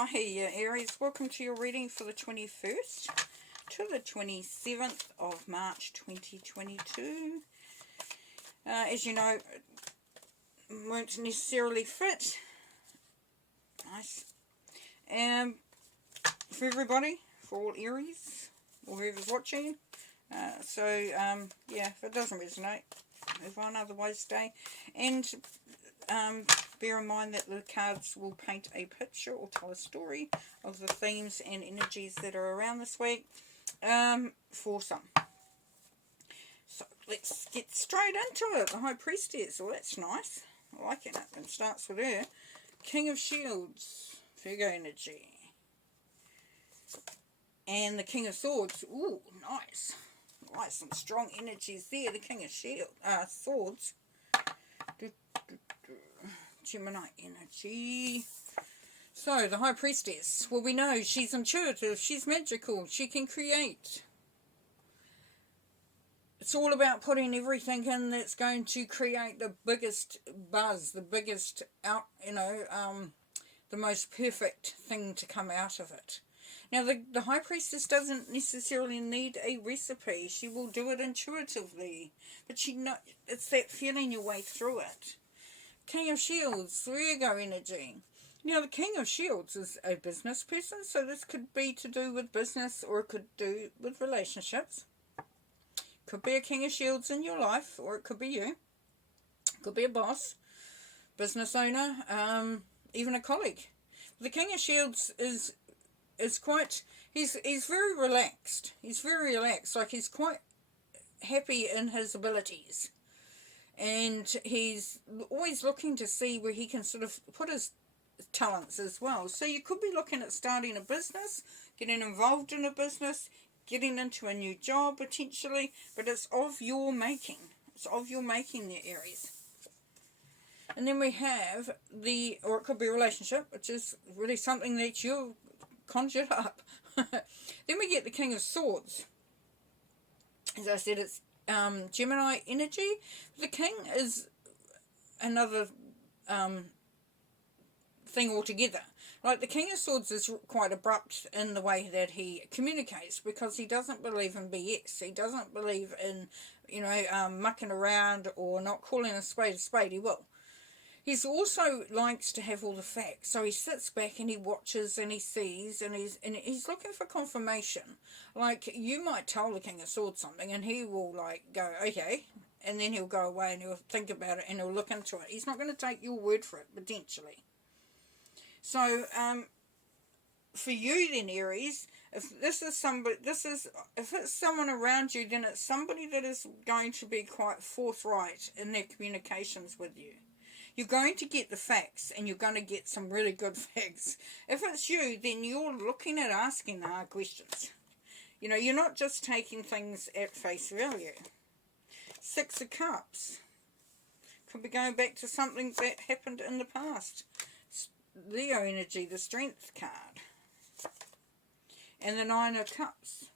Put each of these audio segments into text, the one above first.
Hi Aries, welcome to your reading for the 21st to the 27th of March 2022. As you know, won't necessarily fit. Nice. For everybody, for all Aries, or whoever's watching. Yeah, if it doesn't resonate, move on, otherwise stay. And bear in mind that the cards will paint a picture or tell a story of the themes and energies that are around this week for some. So let's get straight into it. The High Priestess. Well, that's nice. I like it. It starts with her. King of Shields. Virgo energy. And the King of Swords. Ooh, nice. Nice, some strong energies there. The King of Swords. Gemini energy. So, the High Priestess. Well, we know she's intuitive, she's magical, she can create. It's all about putting everything in that's going to create the biggest buzz, the biggest, the most perfect thing to come out of it. Now, the High Priestess doesn't necessarily need a recipe. She will do it intuitively. But it's that feeling your way through it. King of Shields, Virgo energy. Now, the King of Shields is a business person, so this could be to do with business, or it could do with relationships. Could be a King of Shields in your life, or it could be you. Could be a boss, business owner, even a colleague. The King of Shields is quite, he's very relaxed. He's very relaxed, like he's quite happy in his abilities. And he's always looking to see where he can sort of put his talents as well. So you could be looking at starting a business, getting involved in a business, getting into a new job potentially, but it's of your making. It's of your making there, Aries. And then we have or it could be a relationship, which is really something that you conjured up. Then we get the King of Swords. As I said, it's Gemini energy. The King is another thing altogether. Like the King of Swords is quite abrupt in the way that he communicates, because he doesn't believe in BS. He doesn't believe in, mucking around or not calling a spade a spade. He will. He's also likes to have all the facts, so he sits back and he watches and he sees and he's looking for confirmation. Like, you might tell the King of Swords something and he will like go, okay, and then he'll go away and he'll think about it and he'll look into it. He's not going to take your word for it, potentially. So, for you then, Aries, if it's someone around you, then it's somebody that is going to be quite forthright in their communications with you. You're going to get the facts, and you're going to get some really good facts. If it's you, then you're looking at asking the hard questions. You're not just taking things at face value. Six of Cups. Could be going back to something that happened in the past. Leo energy, the Strength card. And the Nine of Cups.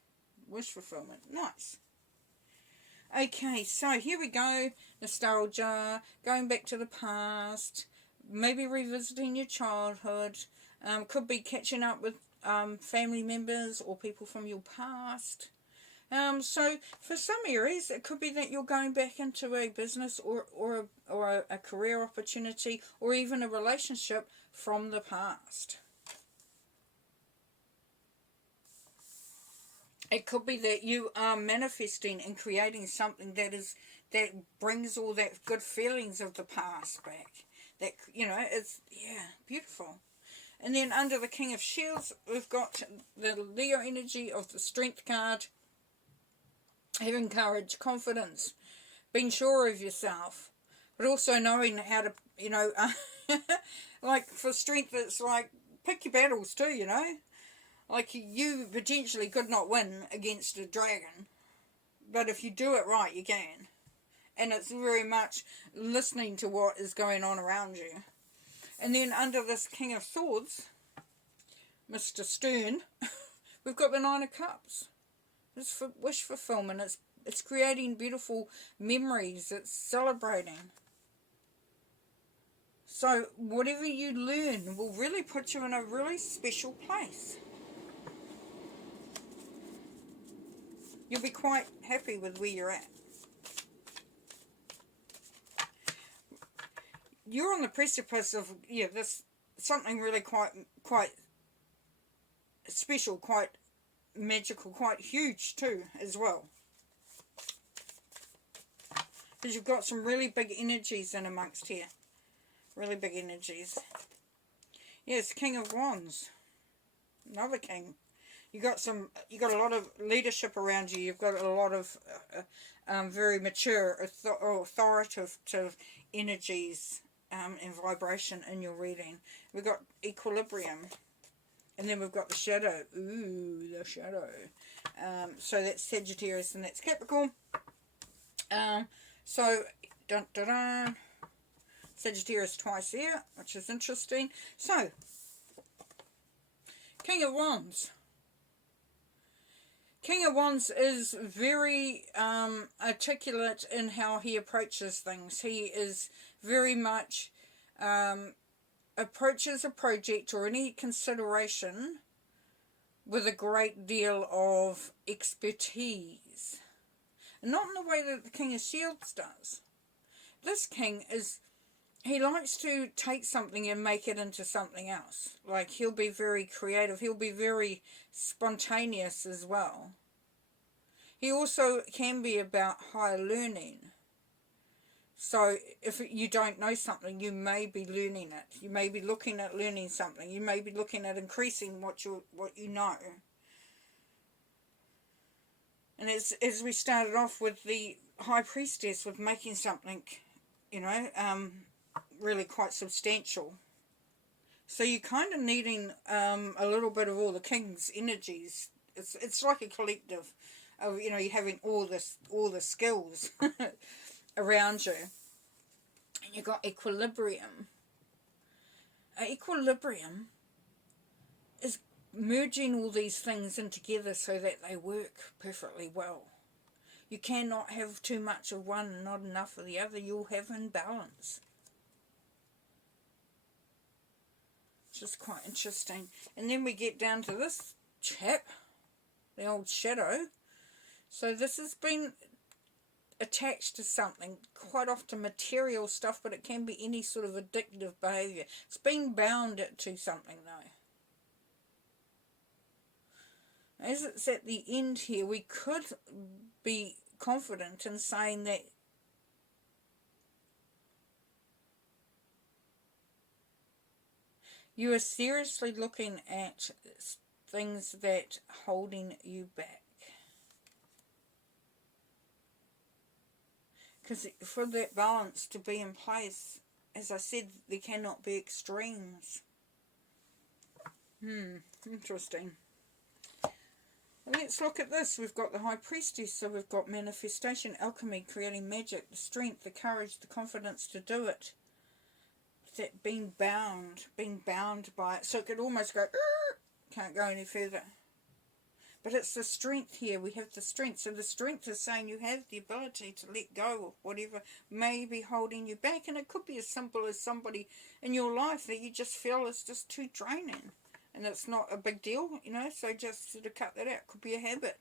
Wish fulfillment. Nice. Okay, so here we go. Nostalgia, going back to the past, maybe revisiting your childhood, could be catching up with family members or people from your past. So for some Aries, it could be that you're going back into a business or a career opportunity, or even a relationship from the past. It could be that you are manifesting and creating something that brings all that good feelings of the past back. That, it's, beautiful. And then under the King of Shields, we've got the Leo energy of the Strength card. Having courage, confidence, being sure of yourself, but also knowing how to, like for strength, it's like pick your battles too, Like, you potentially could not win against a dragon, but if you do it right, you can. And it's very much listening to what is going on around you. And then under this King of Swords, Mr. Stern, we've got the Nine of Cups. It's for wish fulfillment. It's creating beautiful memories. It's celebrating. So whatever you learn will really put you in a really special place. You'll be quite happy with where you're at. You're on the precipice of, yeah, this something really quite special, quite magical, quite huge too as well. Because you've got some really big energies in amongst here. Really big energies. Yes, King of Wands. Another king. You got a lot of leadership around you. You've got a lot of very mature, authoritative energies and vibration in your reading. We've got equilibrium. And then we've got the shadow. Ooh, the shadow. So that's Sagittarius and that's Capricorn. So, dun, dun, dun. Sagittarius twice here, which is interesting. So, King of Wands. King of Wands is very articulate in how he approaches things. He is very much approaches a project or any consideration with a great deal of expertise. Not in the way that the King of Shields does. This king is, he likes to take something and make it into something else. Like, he'll be very creative. He'll be very spontaneous as well. He also can be about higher learning. So, if you don't know something, you may be learning it. You may be looking at learning something. You may be looking at increasing what you know. And as we started off with the High Priestess, with making something, you know, really quite substantial. So you're kind of needing a little bit of all the king's energies. It's like a collective of, you know, you're having all the skills around you. And you've got equilibrium. Equilibrium is merging all these things in together so that they work perfectly well. You cannot have too much of one and not enough of the other. You'll have imbalance. It's just quite interesting. And then we get down to this chap, the old shadow. So this has been attached to something, quite often material stuff, but it can be any sort of addictive behaviour. It's been bound to something though. As it's at the end here, we could be confident in saying that you are seriously looking at things that are holding you back. Because for that balance to be in place, as I said, there cannot be extremes. Interesting. Let's look at this. We've got the High Priestess, so we've got manifestation, alchemy, creating magic, the strength, the courage, the confidence to do it. That being bound by it. So it could almost go, can't go any further. But it's the strength here. We have the strength. So the strength is saying you have the ability to let go of whatever may be holding you back. And it could be as simple as somebody in your life that you just feel is just too draining. And it's not a big deal, you know, so just sort of cut that out. Could be a habit.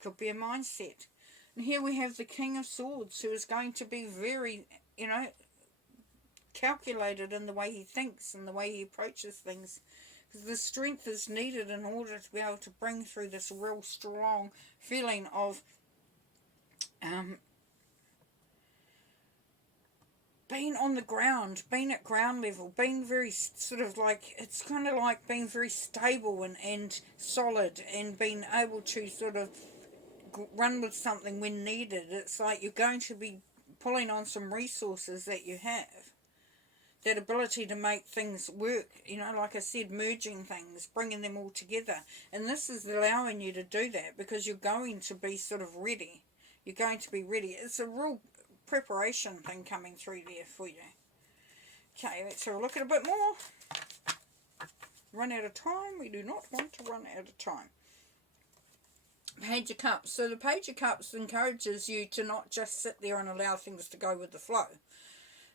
Could be a mindset. And here we have the King of Swords, who is going to be very, you know, calculated in the way he thinks and the way he approaches things. Because the strength is needed in order to be able to bring through this real strong feeling of being on the ground, being at ground level, being very sort of like, it's kind of like being very stable and solid and being able to sort of run with something when needed. It's like you're going to be pulling on some resources that you have. That ability to make things work, you know, like I said, merging things, bringing them all together. And this is allowing you to do that because you're going to be sort of ready. You're going to be ready. It's a real preparation thing coming through there for you. Okay, let's have a look at a bit more. Run out of time. We do not want to run out of time. Page of Cups. So the Page of Cups encourages you to not just sit there and allow things to go with the flow.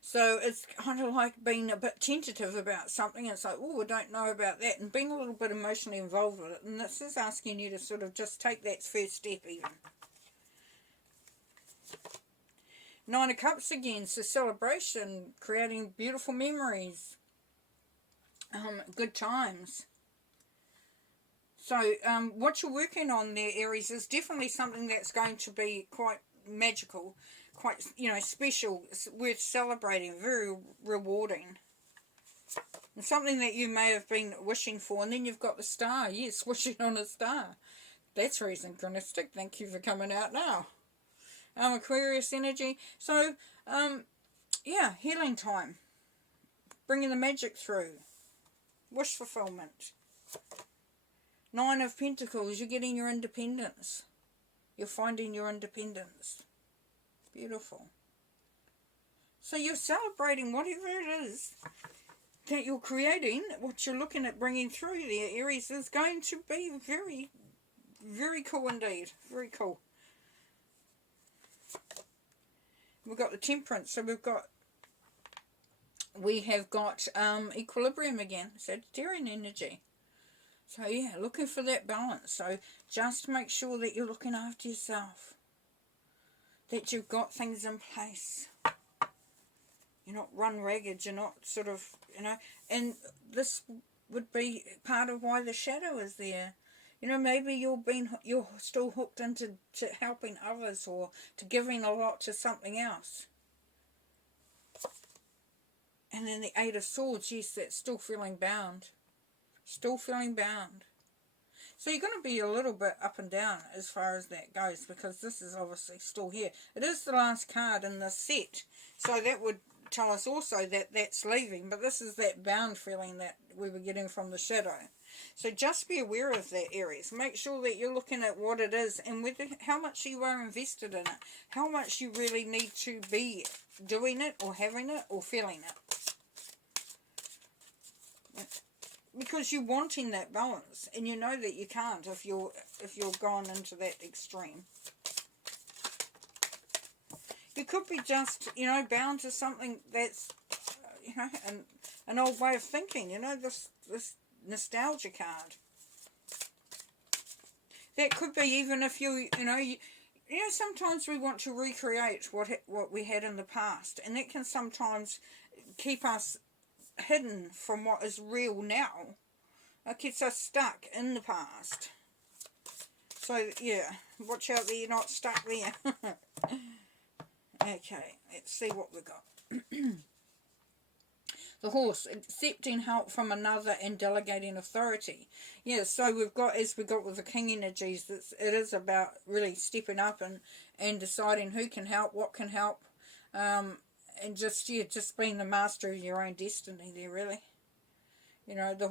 So it's kind of like being a bit tentative about something. It's like, oh, I don't know about that, and being a little bit emotionally involved with it. And this is asking you to sort of just take that first step even. Nine of Cups again, so celebration, creating beautiful memories, good times. So what you're working on there, Aries, is definitely something that's going to be quite magical, quite, you know, special, worth celebrating, very rewarding. And something that you may have been wishing for. And then you've got the star, yes, wishing on a star. That's very synchronistic. Thank you for coming out now. Aquarius energy. So, yeah, healing time. Bringing the magic through. Wish fulfillment. Nine of Pentacles. You're getting your independence. You're finding your independence. Beautiful. So you're celebrating whatever it is that you're creating. What you're looking at bringing through there, Aries, is going to be very, very cool indeed. Very cool. We've got the Temperance, so we have got equilibrium again, Sagittarian energy. So yeah, looking for that balance. So just make sure that you're looking after yourself, that you've got things in place. You're not run ragged, you're not sort of, you know, and this would be part of why the shadow is there. You know, maybe you're still hooked into helping others, or to giving a lot to something else. And then the Eight of Swords, yes, that's still feeling bound. Still feeling bound. So you're going to be a little bit up and down as far as that goes, because this is obviously still here. It is the last card in the set, so that would tell us also that that's leaving, but this is that bound feeling that we were getting from the shadow. So just be aware of that, Aries. Make sure that you're looking at what it is and whether how much you are invested in it, how much you really need to be doing it or having it or feeling it. Because you're wanting that balance, and you know that you can't if you're gone into that extreme. You could be just, you know, bound to something that's, you know, an old way of thinking. You know, this nostalgia card. That could be even if you know, sometimes we want to recreate what we had in the past, and that can sometimes keep us hidden from what is real now. It keeps us stuck in the past. So yeah, watch out that you're not stuck there. Okay, let's see what we've got. The Horse, accepting help from another and delegating authority. Yeah, so we've got, as we got with the King energies, it is about really stepping up and deciding who can help, what can help, and just being the master of your own destiny there, really. You know, the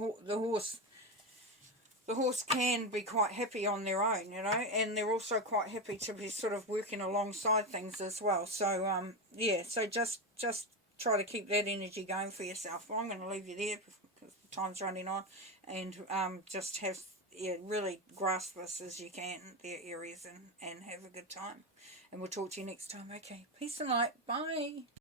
horse can be quite happy on their own, you know, and they're also quite happy to be sort of working alongside things as well. So, yeah, so just try to keep that energy going for yourself. Well, I'm going to leave you there because time's running on, and just have, really grasp this as you can, their Aries, and have a good time. And we'll talk to you next time. Okay, peace and light. Bye.